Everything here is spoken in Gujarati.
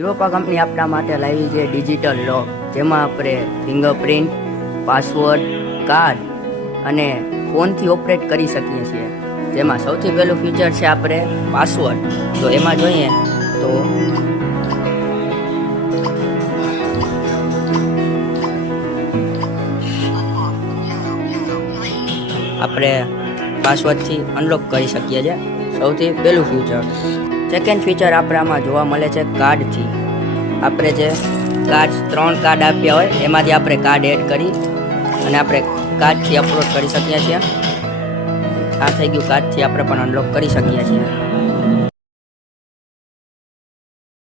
યુરોપા કંપની આપણા માટે લાવી છે ડિજિટલ લોક, જેમાં આપણે ફિંગરપ્રિન્ટ, પાસવર્ડ, કાર્ડ અને ફોનથી ઓપરેટ કરી શકીએ છીએ. જેમાં સૌથી પહેલું ફીચર છે આપણે પાસવર્ડ. તો એમાં જોઈએ તો આપણે પાસવર્ડથી અનલોક કરી શકીએ છીએ. સૌથી પહેલું ફીચર. સેકન્ડ ફીચર આપણામાં જોવા મળે છે કાર્ડથી. આપણે જે ત્રણ કાર્ડ આપ્યા હોય એમાંથી આપણે કાર્ડ એડ કરી અને આપણે કાર્ડથી અપલોડ કરી શકીએ છીએ. આ થઈ ગયું, કાર્ડથી આપણે પણ અનલોક કરી શકીએ છીએ.